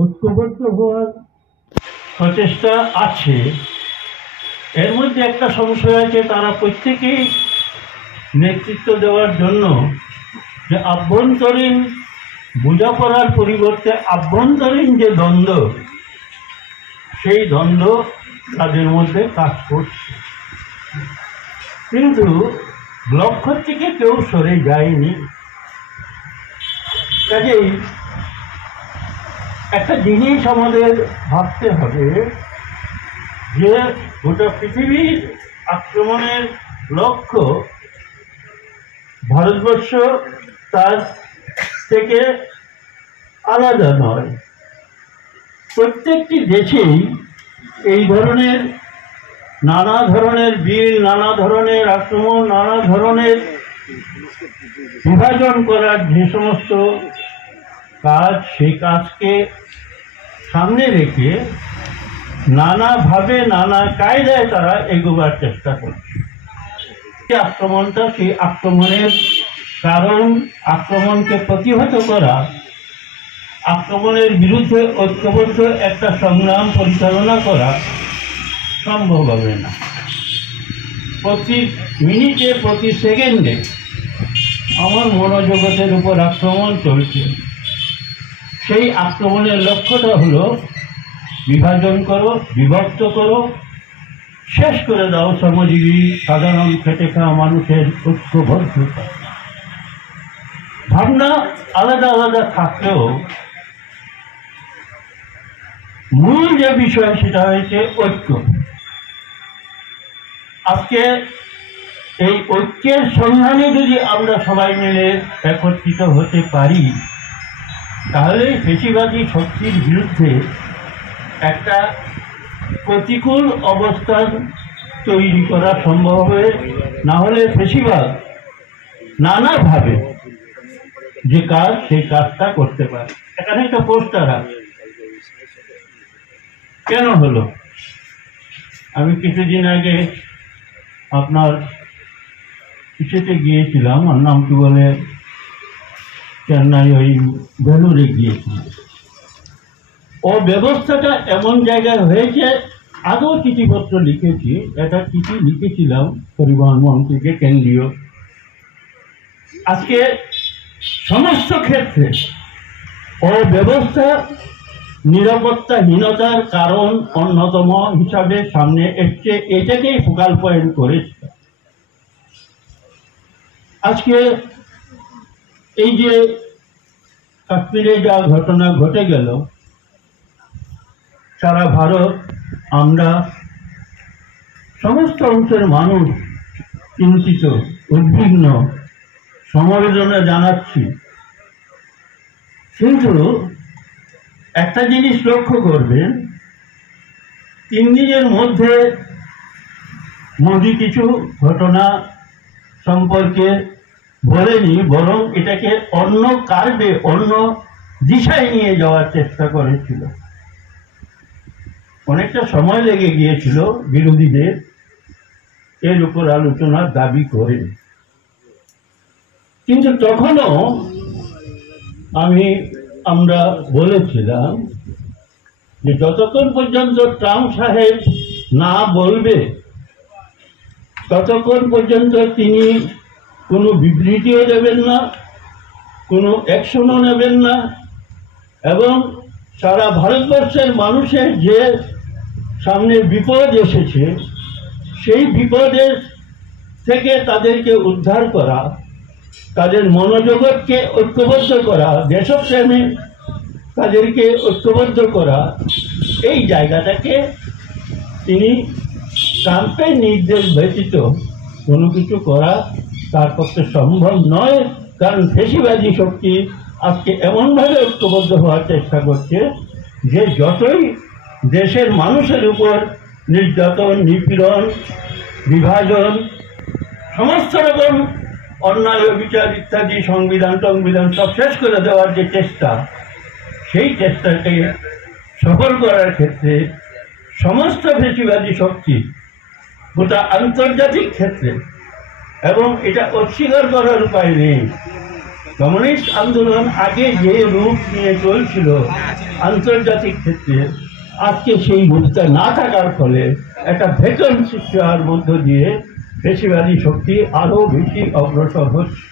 ঐক্যবদ্ধ হওয়ার প্রচেষ্টা আছে। এর মধ্যে একটা সংশয় আছে, তারা প্রত্যেকেই নেতৃত্ব দেওয়ার জন্য যে আভ্যন্তরীণ বোঝাপড়ার পরিবর্তে আভ্যন্তরীণ যে দ্বন্দ্ব, সেই দ্বন্দ্ব তাদের মধ্যে কাজ করছে। কিন্তু লক্ষ্য থেকে কেউ সরে যায়নি। কাজেই একটা জিনিস আমাদের ভাবতে হবে যে গোটা পৃথিবীর আক্রমণের লক্ষ্য ভারতবর্ষ তার থেকে আলাদা নয়। প্রত্যেকটি দেশেই এই ধরনের নানা ধরনের বিল, নানা ধরনের আক্রমণ, নানা ধরনের বিভাজন করার যে সমস্ত কাজ, সেই কাজকে সামনে রেখে নানাভাবে নানা কায়দায় তারা এগোবার চেষ্টা করছে। আক্রমণটা, সেই আক্রমণের কারণ, আক্রমণকে প্রতিহত করা, আক্রমণের বিরুদ্ধে ঐক্যবদ্ধ একটা সংগ্রাম পরিচালনা করা সম্ভব হবে না। প্রতি মিনিটে, প্রতি সেকেন্ডে আমার মনোজগতের উপর আক্রমণ চলছে। সেই আক্রমণের লক্ষ্যটা হলো বিভাজন করো, বিভক্ত করো, শেষ করে দাও শ্রমজীবী সাধারণ খেটে খাওয়া মানুষের ঐক্যবদ্ধতা। ভাবনা আলাদা আলাদা থাকলেও মূল যে বিষয় সেটা হয়েছে ঐক্য। আজকে এই ঐক্যের সন্ধানে যদি আমরা সবাই মিলে একত্রিত হতে পারি, তাহলে ফেসিবাদী শক্তির বিরুদ্ধে একটা প্রতিকূল অবস্থান তৈরি করা সম্ভব হবে। না হলে ফেসিবাদ নানাভাবে যে কাজ, সেই কাজটা করতে পারে। এখানে একটা পোস্টার আছে, কেন হলো? আমি কিছুদিন আগে আপনার ইসেতে গিয়েছিলাম, আর নাম কি বলে, চেন্নাই, ওই বেলুরে গিয়েছিলাম। ও ব্যবস্থাটা এমন জায়গায় হয়েছে, আগেও চিঠিপত্র লিখেছি, একটা চিঠি লিখেছিলাম পরিবহন মন্ত্রীকে, কেন্দ্রীয়। আজকে সমস্ত ক্ষেত্রে ও ব্যবস্থা নিরাপত্তাহীনতার কারণ অন্যতম হিসাবে সামনে এসছে, এটাকেই ফোকাল পয়েন্ট করেছে। আজকে এই যে কাশ্মীরে যা ঘটনা ঘটে গেল, সারা ভারত, আমরা সমস্ত অংশের মানুষ চিন্তিত, উদ্বিগ্ন, সমবেদনা জানাচ্ছি। কিন্তু একটা জিনিস লক্ষ্য করবেন, 3 দিনের মধ্যে মোদি কিছু ঘটনা সম্পর্কে বলেনি, বরং এটাকে অন্য কার্ভে, অন্য দিশায় নিয়ে যাওয়ার চেষ্টা করেছিল। অনেকটা সময় লেগে গিয়েছিল বিরোধীদের এর উপর আলোচনার দাবি করে। কিন্তু তখনও আমরা বলেছিলাম যে যতক্ষণ পর্যন্ত ট্রাম্প সাহেব না বলবে, ততক্ষণ পর্যন্ত তিনি কোনো বিবৃতিও দেবেন না, কোনো অ্যাকশনও নেবেন না, এবং সারা ভারতবর্ষের মানুষের যে সামনে বিপদ এসেছে, সেই বিপদের থেকে তাদেরকে উদ্ধার করা, তাদের মনোজগৎকে ঐক্যবদ্ধ করা, দেশপ্রেমে তাদেরকে ঐক্যবদ্ধ করা, এই জায়গাটাকে তিনি ট্রাম্পের নির্দেশ ব্যতীত কোনো কিছু করা তার পক্ষে সম্ভব নয়। কারণ ফেসিবাদী শক্তি আজকে এমনভাবে ঐক্যবদ্ধ হওয়ার চেষ্টা করছে যে যতই দেশের মানুষের উপর নির্যাতন, নিপীড়ন, বিভাজন, সমস্ত রকম অন্যায়, বিচার ইত্যাদি, সংবিধান সব শেষ করে দেওয়ার যে চেষ্টা, সেই চেষ্টাকে সফল করার ক্ষেত্রে সমস্ত ফেসিবাদী শক্তি গোটা আন্তর্জাতিক ক্ষেত্রে, এবং এটা অস্বীকার করার উপায় নেই, কমিউনিস্ট আন্দোলন আগে যে রূপ নিয়ে চলছিল আন্তর্জাতিক ক্ষেত্রে, আজকে সেই রূপটা না থাকার ফলে একটা ভেতন সৃষ্টি হওয়ার মধ্য দিয়ে বেশিবাদী শক্তি আরো বেশি অগ্রসর হচ্ছে।